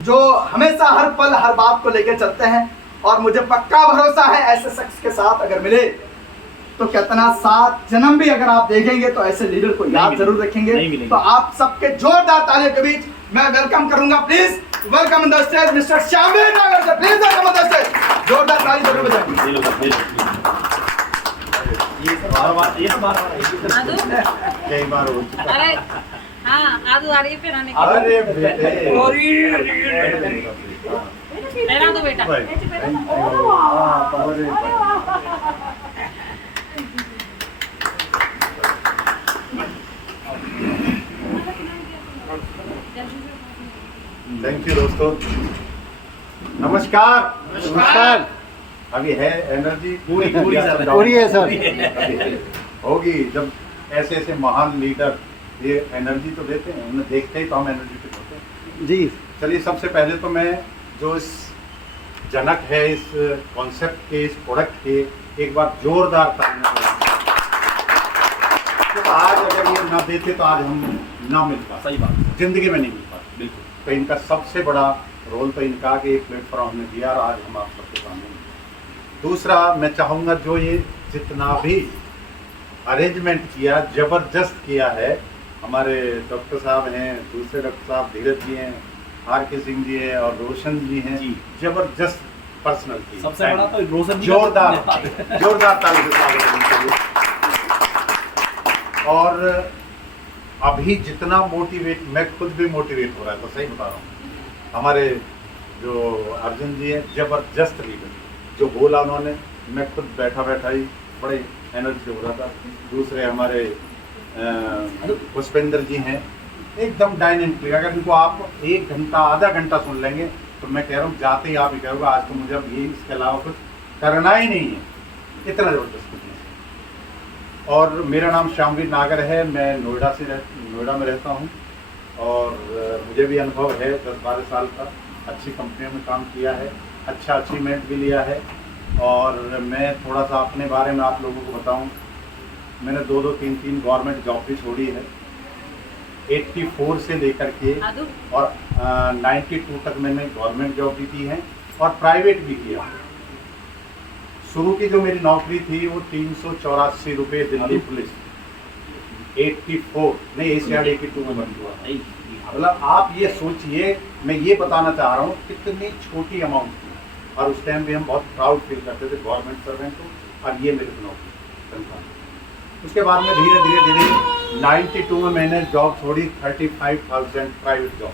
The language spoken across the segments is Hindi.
जो हमेशा हर पल हर बात को लेकर चलते हैं, और मुझे पक्का भरोसा है ऐसे शख्स के साथ अगर मिले तो कितना 7 जन्म भी अगर आप देखेंगे तो ऐसे लीडर को याद जरूर रखेंगे। तो आप सबके जोरदार तालियों के बीच मैं वेलकम करूंगा, please welcome on the stage mister Shamveer Nagar sir, please welcome on the stage. जोरदार ताली जरूर बजाएं। कई बार हो चुका। अरे हाँ, आदू आ रही है पहनाने की। अरे बेटे पहना दो बेटा। थैंक यू दोस्तों, नमस्कार। नमस्कार। अभी है एनर्जी पूरी है सर। होगी जब ऐसे ऐसे महान लीडर ये एनर्जी तो देते हैं, उन्हें देखते ही तो हम एनर्जेटिक होते हैं जी। चलिए, सबसे पहले तो मैं जो इस जनक है, इस कॉन्सेप्ट के, इस प्रोडक्ट के एक बार जोरदार तालियां बजाएं। तो आज अगर ये ना देते तो आज हम ना मिल पाते, सही बात, जिंदगी में नहीं मिल पाते। बिल्कुल। तो इनका सबसे बड़ा रोल तो इनका कि एक प्लेटफॉर्म हमने दिया और आज हम आप सबके सामने हैं। दूसरा, मैं चाहूँगा जो ये जितना भी अरेंजमेंट किया, ज़बरदस्त किया है, हमारे डॉक्टर साहब हैं, दूसरे डॉक्टर साहब धीरज जी हैं, आर.के. सिंह जी हैं और रोशन जी हैं, जबरदस्त पर्सनल। सबसे बड़ा तो रोशन जी, जोरदार ताली से स्वागत है उनके लिए। और अभी जितना मोटिवेट, मैं खुद भी मोटिवेट हो रहा है, तो सही बता रहा हूँ। हमारे जो अर्जुन जी हैं, जबरदस्त लीडर, जो बोला उन्होंने, मैं खुद बैठा बैठा ही बड़े एनर्जी से हो रहा था। दूसरे हमारे पुष्पेंद्र जी हैं, एकदम डायनेमिक। अगर इनको आप 1 घंटा आधा घंटा सुन लेंगे तो मैं कह रहा हूँ जाते ही आप ही कहोगे आज तो मुझे अब ये इसके अलावा कुछ करना ही नहीं है, इतना ज़बरदस्त कुछ नहीं। और मेरा नाम शामवीर नागर है, मैं नोएडा में रहता हूँ और मुझे भी अनुभव है 10-12 साल का। अच्छी कंपनियों में काम किया है, अच्छा अचीवमेंट भी लिया है। और मैं थोड़ा सा अपने बारे में आप लोगों को बताऊं, मैंने 2-2, 3-3 गवर्नमेंट जॉब भी छोड़ी है। 84 से लेकर के और 92 तक मैंने गवर्नमेंट जॉब भी की है और प्राइवेट भी किया। शुरू की जो मेरी नौकरी थी वो 384 रुपये दिल्ली पुलिस, 84 नहीं एशियाड 82 में बंद हुआ। मतलब आप ये सोचिए, मैं ये बताना चाह रहा हूँ कितनी छोटी अमाउंट थी, और उस टाइम भी हम बहुत प्राउड फील करते थे गवर्नमेंट सर्वेंट को, और ये मेरी नौकरी। उसके बाद में धीरे धीरे 92 में मैंने जॉब छोड़ी, 35,000 प्राइवेट जॉब।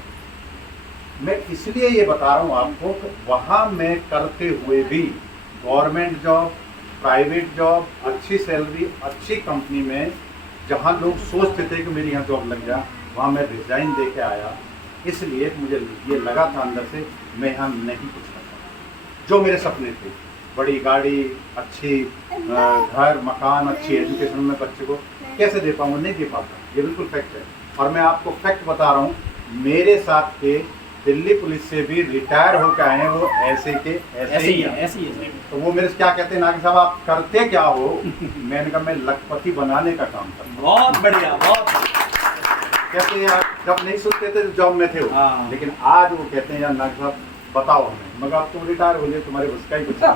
मैं इसलिए ये बता रहा हूँ आपको कि वहाँ मैं करते हुए भी गवर्नमेंट जॉब, प्राइवेट जॉब, अच्छी सैलरी, अच्छी कंपनी में, जहाँ लोग सोचते थे कि मेरी यहाँ जॉब लग जाए, वहाँ मैं रिजाइन दे के आया। इसलिए मुझे ये लगा था अंदर से मैं यहाँ नहीं कुछ करता। जो मेरे सपने थे, बड़ी गाड़ी, अच्छी घर मकान, अच्छी एजुकेशन में बच्चे को कैसे दे पाऊँगा, नहीं दे पाता, ये बिल्कुल फैक्ट है। और मैं आपको फैक्ट बता रहा हूँ, मेरे साथ के दिल्ली पुलिस से भी रिटायर होकर आए हैं, वो ऐसे के ऐसे ही हैं। तो वो मेरे से क्या कहते हैं, नागर साहब आप करते क्या हो? मैंने कहा मैं लखपति बनाने का काम करता हूँ। बहुत बढ़िया, बहुत कहते हैं जब नहीं सुनते थे जॉब में थे वो, लेकिन आज वो कहते हैं यार नागर साहब बताओ हमें, मगर अब तुम रिटायर हो गए, तुम्हारे बस का ही कुछ नहीं।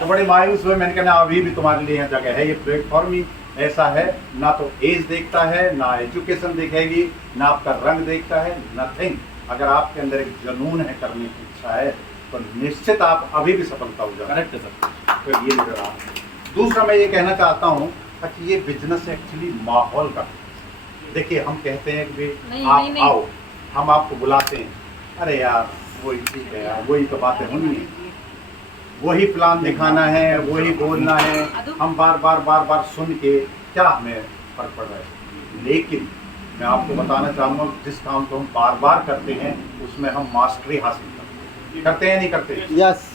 तो बड़े मायूस हुए। मैंने कहा अभी भी तुम्हारे लिए यहाँ जगह है, ये प्लेटफॉर्म ही ऐसा है, ना तो एज देखता है, ना एजुकेशन देखेगी, ना आपका रंग देखता है, नथिंग। अगर आपके अंदर एक जुनून है, करने की इच्छा है, तो निश्चित आप अभी भी सफलता हो जाए। करेक्ट है सर। तो ये नजर आ। दूसरा मैं ये कहना चाहता हूँ कि ये बिजनेस एक्चुअली माहौल का। देखिए हम कहते हैं कि आप आओ, हम आपको बुलाते हैं, अरे यार वही ठीक है यार, वही तो बातें होनी है, वही प्लान दिखाना है, वही बोलना है, हम बार बार सुन के क्या हमें फर्क पड़ रहा है। लेकिन मैं आपको बताना चाहूँगा जिस काम को हम बार बार करते हैं उसमें हम मास्टरी हासिल करते हैं, नहीं करते? यस।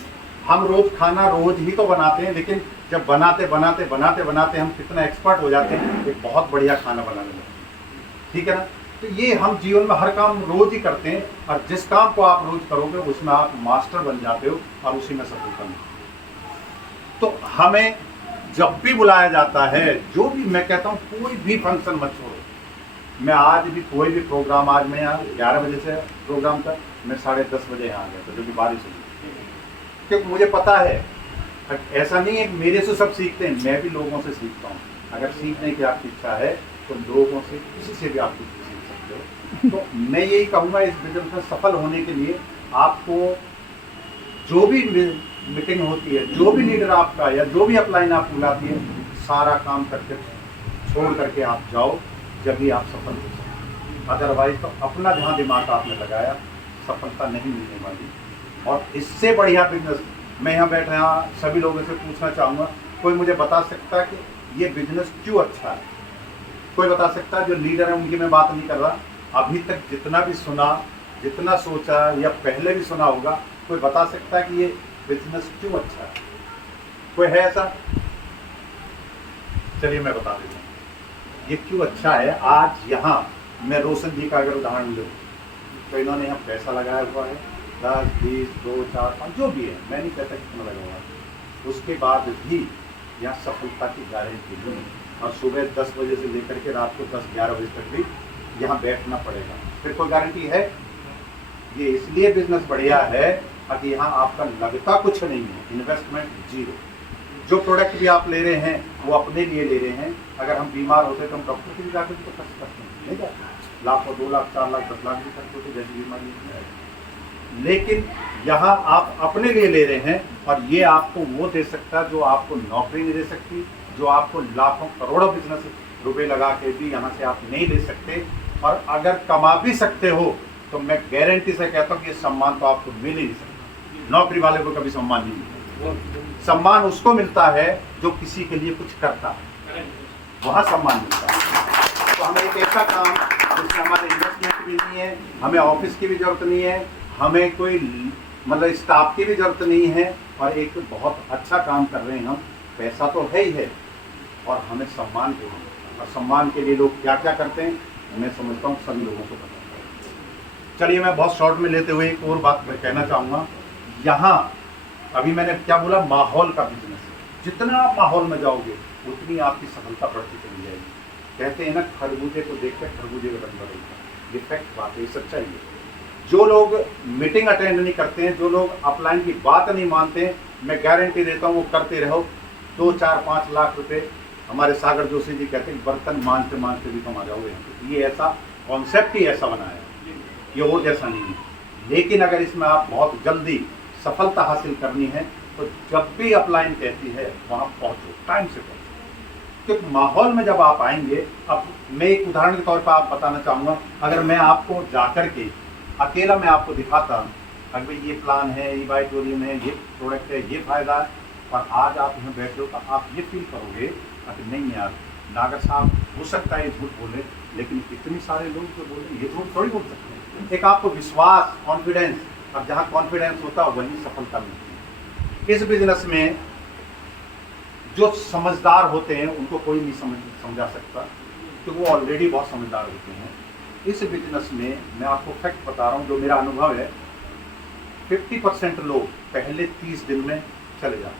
हम रोज खाना रोज ही तो बनाते हैं, लेकिन जब बनाते हम कितना एक्सपर्ट हो जाते हैं, एक बहुत बढ़िया खाना बनाने में, ठीक है ना? तो ये हम जीवन में हर काम रोज ही करते हैं, और जिस काम को आप रोज करोगे उसमें आप मास्टर बन जाते हो और उसी में सफलता मिलती। तो हमें जब भी बुलाया जाता है, जो भी, मैं कहता हूँ कोई भी फंक्शन मत छोड़ो, मैं आज भी कोई भी प्रोग्राम, आज मैं यहाँ 11 बजे से प्रोग्राम था, मैं 10:30 बजे यहाँ आ गया था, जो कि बारिश हुई, क्योंकि मुझे पता है ऐसा नहीं है कि मेरे से सब सीखते हैं, मैं भी लोगों से सीखता हूँ। अगर सीखने की आपकी इच्छा है तो लोगों से, किसी से भी आप कुछ सीख सकते हो। तो मैं यही कहूँगा, इस बिजनेस में सफल होने के लिए आपको जो भी मीटिंग होती है, जो भी लीडर आपका या जो भी अपलाइन आप बुलाती है, सारा काम करके छोड़ करके आप जाओ, जब भी आप सफल हो सकते। अदरवाइज तो अपना जहाँ दिमाग आपने लगाया, सफलता नहीं मिलने वाली। और इससे बढ़िया बिजनेस, मैं यहाँ बैठा सभी लोगों से पूछना चाहूँगा, कोई मुझे बता सकता है कि ये बिजनेस क्यों अच्छा है? कोई बता सकता है? जो लीडर है उनकी मैं बात नहीं कर रहा, अभी तक जितना भी सुना, जितना सोचा या पहले भी सुना होगा, कोई बता सकता है कि ये बिजनेस क्यों अच्छा है? कोई है ऐसा? चलिए मैं बता देता हूँ ये क्यों अच्छा है। आज यहाँ मैं रोशन जी का अगर उदाहरण लूँ, तो इन्होंने यहाँ पैसा लगाया हुआ है 10, 20, 2, 4, 5 जो भी है, मैं नहीं कहता कितना लगा हुआ है, उसके बाद भी यहाँ सफलता की गारंटी नहीं। और सुबह 10 बजे से लेकर के रात को 10-11 बजे तक भी यहाँ बैठना पड़ेगा, फिर कोई गारंटी है? ये इसलिए बिजनेस बढ़िया है कि यहाँ आपका लगता कुछ नहीं है, इन्वेस्टमेंट जीरो। जो प्रोडक्ट भी आप ले रहे हैं वो अपने लिए ले रहे हैं। अगर हम बीमार होते तो हम डॉक्टर के भी जाकर तो खर्च करते हैं, नहीं जाते, लाखों, 2 लाख, 4 लाख, 10 लाख भी खर्च होते जैसी बीमारी है। लेकिन यहाँ आप अपने लिए ले रहे हैं, और ये आपको वो दे सकता है जो आपको नौकरी नहीं दे सकती, जो आपको लाखों करोड़ों बिजनेस रुपए लगा के भी यहाँ से आप नहीं ले सकते। और अगर कमा भी सकते हो तो मैं गारंटी से कहता हूँ कि ये सम्मान तो आपको मिल ही नहीं सकता। नौकरी वाले को कभी सम्मान नहीं मिलता। सम्मान उसको मिलता है जो किसी के लिए कुछ करता है, वहाँ सम्मान मिलता है। तो हमें एक ऐसा काम जिसमें हमारे इन्वेस्टमेंट भी नहीं है, हमें ऑफिस की भी जरूरत नहीं है, हमें कोई मतलब स्टाफ की भी जरूरत नहीं है, और एक बहुत अच्छा काम कर रहे हैं हम। पैसा तो है ही है, और हमें सम्मान भी है। और सम्मान के लिए लोग क्या क्या करते हैं, मैं समझता हूँ सभी लोगों को पता है। चलिए मैं बहुत शॉर्ट में लेते हुए एक और बात मैं कहना चाहूँगा। यहाँ अभी मैंने क्या बोला, माहौल का बिजनेस है। जितना आप माहौल में जाओगे उतनी आपकी सफलता बढ़ती चली जाएगी। कहते हैं ना, खरबूजे को देख कर खरबूजे का रंग बदलता। ये फैक्ट बात है, सच्चाई है। जो लोग मीटिंग अटेंड नहीं करते हैं, जो लोग अपलाइन की बात नहीं मानते हैं, मैं गारंटी देता हूँ वो करते रहो, 2, 4, 5 लाख रुपए हमारे सागर जोशी जी कहते हैं बर्तन मांजते मांजते भी कमा जाओगे। ये ऐसा कॉन्सेप्ट ही ऐसा बनाया है, ये और जैसा नहीं है। लेकिन अगर इसमें आप बहुत जल्दी सफलता हासिल करनी है तो जब भी अपलाइन कहती है वहाँ पहुँचो, टाइम से पहुँचो। क्योंकि माहौल में जब आप आएंगे, अब मैं एक उदाहरण के तौर पर आप बताना चाहूँगा, अगर मैं आपको जाकर के अकेला मैं आपको दिखाता हूँ, अगर ये प्लान है, ये बाइटोरियम है, ये प्रोडक्ट है, ये फायदा है, और आज आप यहाँ बैठे हो तो आप ये फील करोगे कि नहीं यार, नागर साहब हो सकता है ये झूठ बोले, लेकिन इतने सारे लोग जो बोले ये झूठ थोड़ी बोल सकते हैं। एक आपको विश्वास, कॉन्फिडेंस, अब जहाँ कॉन्फिडेंस होता है वहीं सफलता मिलती है। इस बिजनेस में जो समझदार होते हैं उनको कोई नहीं समझा सकता, क्योंकि वो ऑलरेडी बहुत समझदार होते हैं। इस बिजनेस में मैं आपको फैक्ट बता रहा हूँ, जो मेरा अनुभव है, 50% लोग पहले 30 दिन में चले जाते हैं।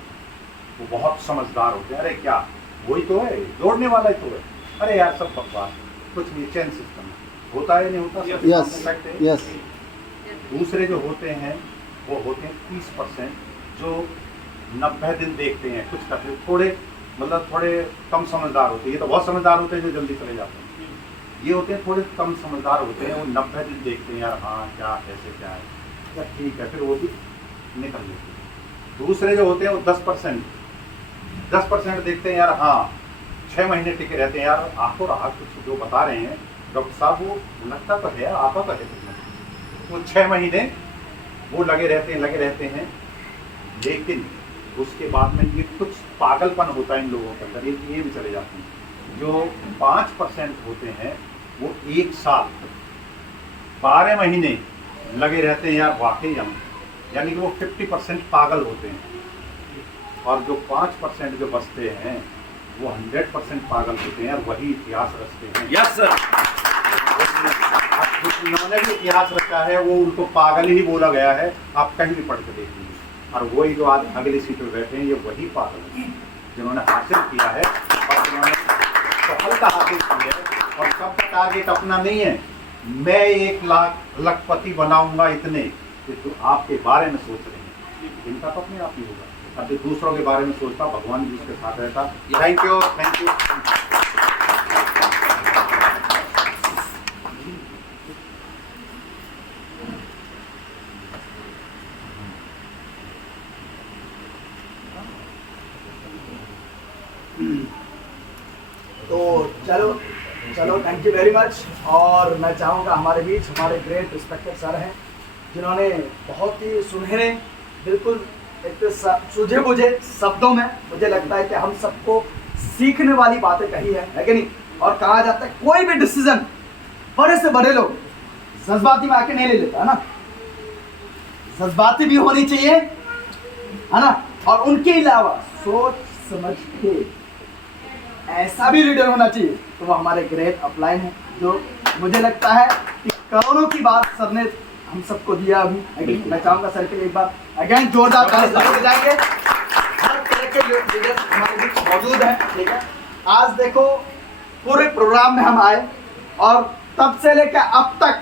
वो बहुत समझदार होते हैं, अरे क्या वही तो है, जोड़ने वाला ही तो है, अरे यार सब बकवास, कुछ नहीं, चेन सिस्टम होता है नहीं होता, यस यस। दूसरे जो होते हैं वो होते हैं 30%, जो 90 दिन देखते हैं, कुछ करते हैं, थोड़े मतलब थोड़े कम समझदार होते हैं। ये तो बहुत समझदार होते हैं जो जल्दी चले जाते हैं। ये होते हैं थोड़े कम समझदार होते हैं, वो 90 दिन देखते हैं, यार हाँ क्या कैसे क्या है, या ठीक है, फिर वो भी निकल लेते हैं। दूसरे जो होते हैं वो 10% देखते हैं, यार हाँ 6 महीने टिके रहते हैं, यार आपको रहा कुछ जो बता रहे हैं डॉक्टर साहब वो लगता तो है, आता तो है, वो 6 महीने वो लगे रहते हैं। लेकिन उसके बाद में ये कुछ पागलपन होता है इन लोगों के अंदर, ये भी चले जाते हैं। जो 5% होते हैं वो 1 साल 12 महीने लगे रहते हैं, यार वाकई हम, यानी कि वो 50% पागल होते हैं। और जो 5% जो बचते हैं वो 100% पागल होते हैं, वही इतिहास रचते हैं। Yes sir. जिन्होंने भी इतिहास रचा है वो उनको पागल ही बोला गया है, आप कहीं भी पढ़ के देख लीजिए। और वही जो आज अगली सीट पर बैठे हैं, ये वही पागल हैं जिन्होंने हासिल किया है, और जिन्होंने सफलता हासिल की है। और सबका टारगेट अपना नहीं है। मैं 1 लाख लखपति बनाऊंगा, इतने तो आपके बारे में सोच रहे हैं, इनका तो अपने आप ही होगा। अब दूसरों के बारे में सोचता, भगवान भी उसके साथ रहता। Thank you, thank you. तो चलो चलो, थैंक यू वेरी मच। और मैं चाहूँगा हमारे बीच हमारे ग्रेट रिस्पेक्टेड सर हैं, जिन्होंने बहुत ही सुनहरे, बिल्कुल एक सूझे बुझे शब्दों में मुझे लगता है कि हम सबको सीखने वाली बातें कही है कि नहीं। और कहा जाता है कोई भी डिसीजन बड़े से बड़े लोग जज्बाती में आके नहीं ले लेता, है ना। जज्बाती भी होनी चाहिए, है ना, और उनके अलावा सोच समझ के ऐसा भी लीडर होना चाहिए। तो वो हमारे ग्रेट अपलाइन है, जो मुझे लगता है कि करोड़ों की बात सर ने हम सबको दिया अभी। मैं चाहूँगा सर के लिए एक बार अगेन जोरदार ताली बजाएंगे जाएंगे। हर तरह के लीडर्स हमारे बीच मौजूद हैं, ठीक है। आज देखो पूरे प्रोग्राम में हम आए और तब से लेकर अब तक